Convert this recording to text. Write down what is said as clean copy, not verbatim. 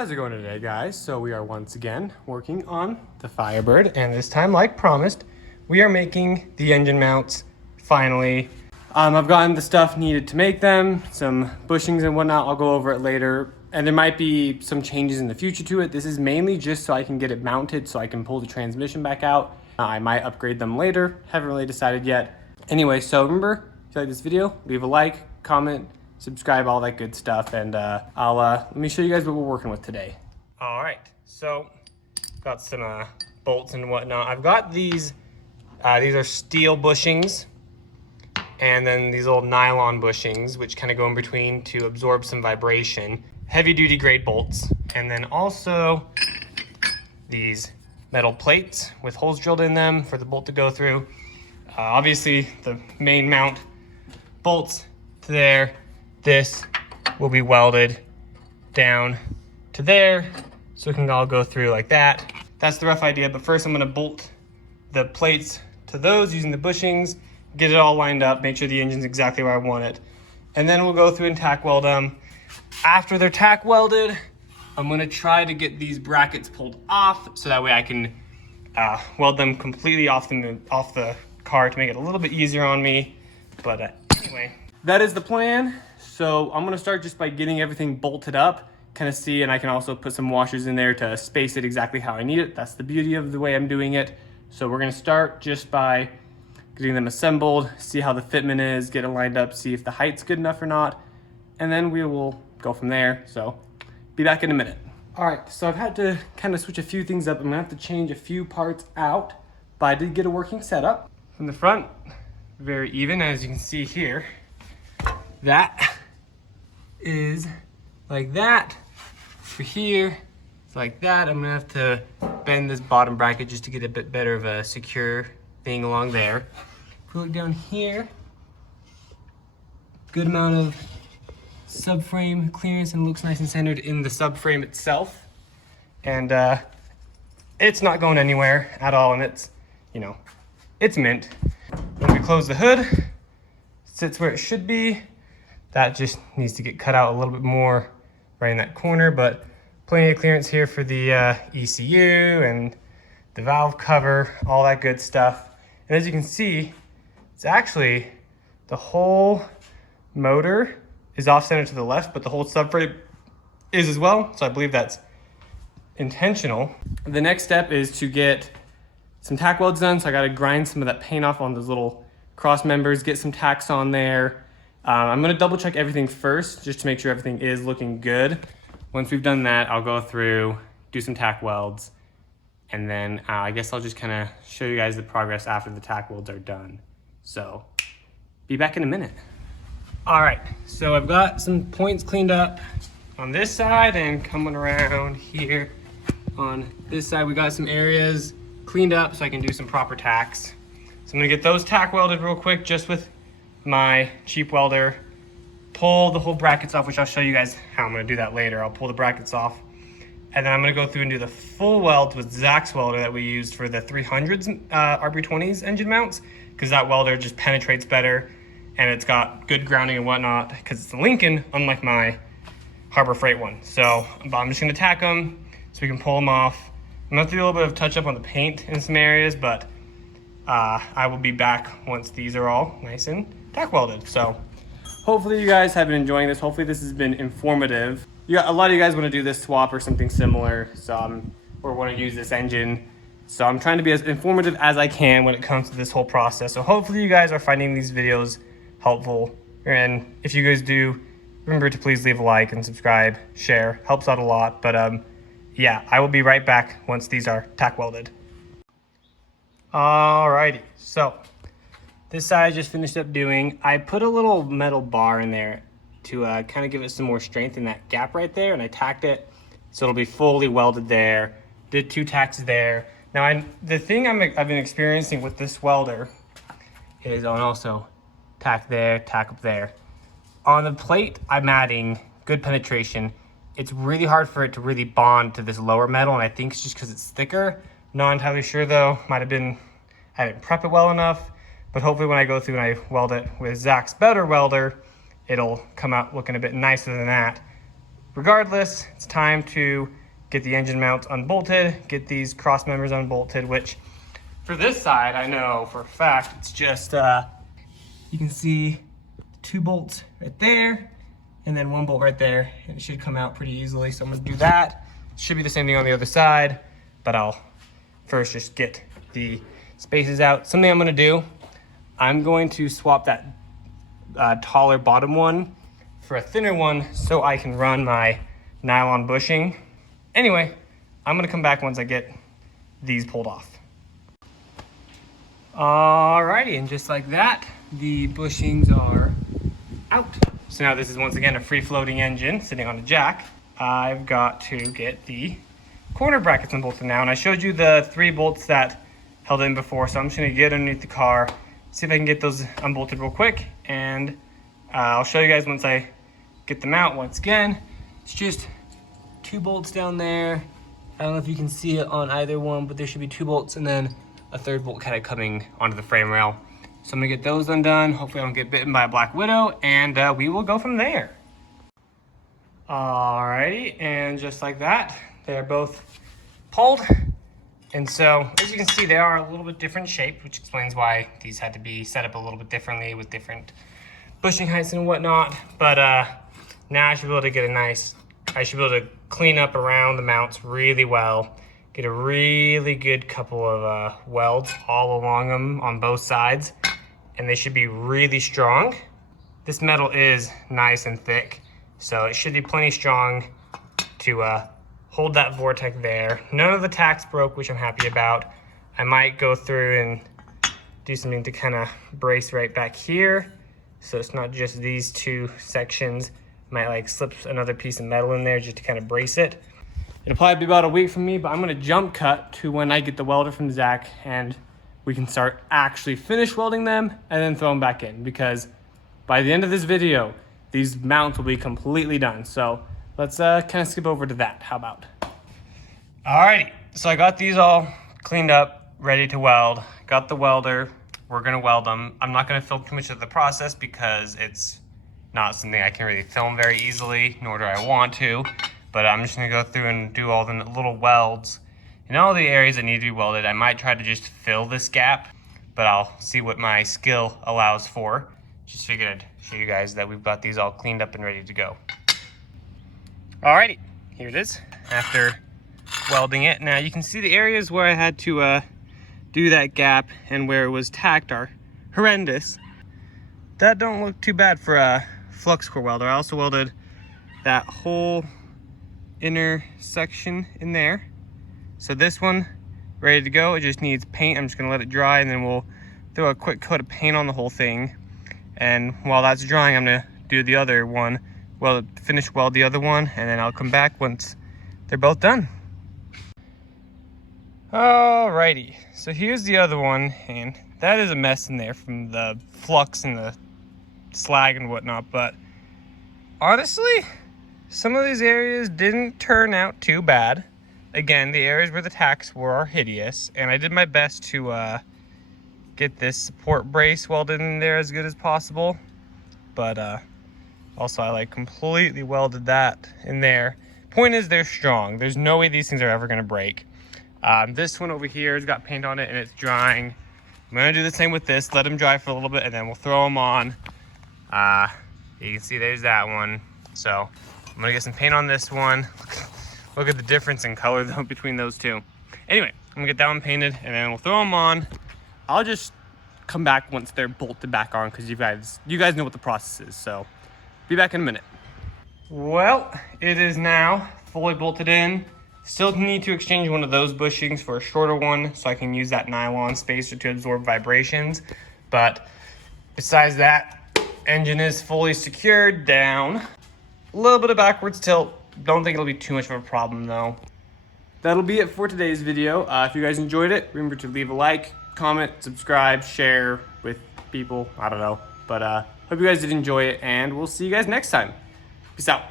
How's it going today, guys? So we are once again working on the Firebird, and this time, like promised, we are making the engine mounts finally. I've gotten the stuff needed to make them, some bushings and whatnot. I'll go over it later, and there might be some changes in the future to it. This is mainly just so I can get it mounted so I can pull the transmission back out. I might upgrade them later, haven't really decided yet. Anyway, so remember, if you like this video, leave a like, comment, subscribe, all that good stuff, and let me show you guys what we're working with today. All right, so got some bolts and whatnot. I've got these are steel bushings, and then these old nylon bushings, which kind of go in between to absorb some vibration. Heavy duty grade bolts, and then also these metal plates with holes drilled in them for the bolt to go through. Obviously, the main mount bolts to there. This will be welded down to there, so it can all go through like that. That's the rough idea, but first I'm gonna bolt the plates to those using the bushings, get it all lined up, make sure the engine's exactly where I want it, and then we'll go through and tack weld them. After they're tack welded, I'm gonna try to get these brackets pulled off so that way I can weld them completely off the car to make it a little bit easier on me. But anyway, that is the plan. So I'm gonna start just by getting everything bolted up, kind of see, and I can also put some washers in there to space it exactly how I need it. That's the beauty of the way I'm doing it. So we're gonna start just by getting them assembled, see how the fitment is, get it lined up, see if the height's good enough or not, and then we will go from there. So be back in a minute. All right, so I've had to kind of switch a few things up. I'm gonna have to change a few parts out, but I did get a working setup. From the front, very even, as you can see here. That is like that. For here, it's like that. I'm gonna have to bend this bottom bracket just to get a bit better of a secure thing along there. If we look down here, good amount of subframe clearance, and looks nice and centered in the subframe itself. And it's not going anywhere at all, and it's, you know, it's mint. When we close the hood, it sits where it should be. That just needs to get cut out a little bit more right in that corner, but plenty of clearance here for the ECU and the valve cover, all that good stuff. And as you can see, it's actually the whole motor is off-center to the left, but the whole subframe is as well. So I believe that's intentional. The next step is to get some tack welds done. So I got to grind some of that paint off on those little cross members, get some tacks on there. I'm gonna double check everything first, just to make sure everything is looking good. Once we've done that, I'll go through, do some tack welds, and then I guess I'll just kind of show you guys the progress after the tack welds are done. So, be back in a minute. All right, so I've got some points cleaned up on this side, and coming around here on this side, we got some areas cleaned up so I can do some proper tacks. So I'm gonna get those tack welded real quick, just with my cheap welder, pull the whole brackets off, which I'll show you guys how I'm gonna do that later. I'll pull the brackets off, and then I'm gonna go through and do the full weld with Zach's welder that we used for the 300s RB20s engine mounts, because that welder just penetrates better, and it's got good grounding and whatnot, because it's a Lincoln, unlike my Harbor Freight one. So I'm just gonna tack them so we can pull them off. I'm gonna have to do a little bit of touch up on the paint in some areas, but I will be back once these are all nice and tack welded. So hopefully you guys have been enjoying this. Hopefully this has been informative. A lot of you guys want to do this swap or something similar, so or want to use this engine. So I'm trying to be as informative as I can when it comes to this whole process. So hopefully you guys are finding these videos helpful. And if you guys do, remember to please leave a like and subscribe, share, helps out a lot. But yeah, I will be right back once these are tack welded. Alrighty, so this side I just finished up doing. I put a little metal bar in there to kind of give it some more strength in that gap right there, and I tacked it so it'll be fully welded there. Did 2 tacks there. Now the thing I've been experiencing with this welder is on also tack there, tack up there. On the plate, I'm adding good penetration. It's really hard for it to really bond to this lower metal, and I think it's just because it's thicker. Not entirely sure though. Might have been I didn't prep it well enough. But hopefully when I go through and I weld it with Zach's better welder, it'll come out looking a bit nicer than that. regardless, it's time to get the engine mounts unbolted, get these cross members unbolted, which for this side, I know for a fact, it's just, you can see 2 bolts right there, and then 1 bolt right there, and it should come out pretty easily. So I'm gonna do that. Should be the same thing on the other side, but I'll first just get the spaces out. Something I'm gonna do, I'm going to swap that taller bottom one for a thinner one so I can run my nylon bushing. Anyway, I'm gonna come back once I get these pulled off. Alrighty, and just like that, the bushings are out. So now this is once again a free-floating engine sitting on a jack. I've got to get the corner brackets unbolted now, and I showed you the 3 bolts that held in before, so I'm just gonna get underneath the car, see if I can get those unbolted real quick, and I'll show you guys once I get them out. Once again, it's just 2 bolts down there. I don't know if you can see it on either one, but there should be 2 bolts and then a 3rd bolt kind of coming onto the frame rail. So I'm gonna get those undone. Hopefully I don't get bitten by a black widow, and we will go from there. Alrighty, and just like that, they're both pulled. And so, as you can see, they are a little bit different shaped, which explains why these had to be set up a little bit differently with different bushing heights and whatnot. But now I should be able to get I should be able to clean up around the mounts really well, get a really good couple of welds all along them on both sides, and they should be really strong. This metal is nice and thick, so it should be plenty strong to hold that Vortec there. None of the tacks broke, which I'm happy about. I might go through and do something to kind of brace right back here, so it's not just these 2 sections. Might like slip another piece of metal in there just to kind of brace it. It'll probably be about a week from me, but I'm gonna jump cut to when I get the welder from Zach and we can start actually finish welding them and then throw them back in, because by the end of this video, these mounts will be completely done. So let's kind of skip over to that. How about? Alrighty, so I got these all cleaned up, ready to weld. Got the welder, we're gonna weld them. I'm not gonna film too much of the process because it's not something I can really film very easily, nor do I want to, but I'm just gonna go through and do all the little welds in all the areas that need to be welded. I might try to just fill this gap, but I'll see what my skill allows for. Just figured I'd show you guys that we've got these all cleaned up and ready to go. Alrighty, here it is after welding it. Now you can see the areas where I had to do that gap and where it was tacked are horrendous. That don't look too bad for a flux core welder. I also welded that whole inner section in there. So this one, ready to go. It just needs paint. I'm just gonna let it dry and then we'll throw a quick coat of paint on the whole thing. And while that's drying, I'm gonna do the other one, finish weld the other one, and then I'll come back once they're both done. Alrighty, so here's the other one, and that is a mess in there from the flux and the slag and whatnot, but honestly, some of these areas didn't turn out too bad. Again, the areas where the tacks were are hideous, and I did my best to get this support brace welded in there as good as possible, but also I like completely welded that in there. Point is, they're strong. There's no way these things are ever gonna break. This one over here has got paint on it and it's drying. I'm gonna do the same with this, let them dry for a little bit and then we'll throw them on. You can see there's that one. So I'm gonna get some paint on this one. Look at the difference in color though between those two. Anyway, I'm gonna get that one painted and then we'll throw them on. I'll just come back once they're bolted back on because you guys know what the process is. So be back in a minute. Well, it is now fully bolted in. Still need to exchange one of those bushings for a shorter one so I can use that nylon spacer to absorb vibrations. But besides that, engine is fully secured down. A little bit of backwards tilt. Don't think it'll be too much of a problem though. That'll be it for today's video. If you guys enjoyed it, remember to leave a like, comment, subscribe, share with people. I don't know. But hope you guys did enjoy it, and we'll see you guys next time. Peace out.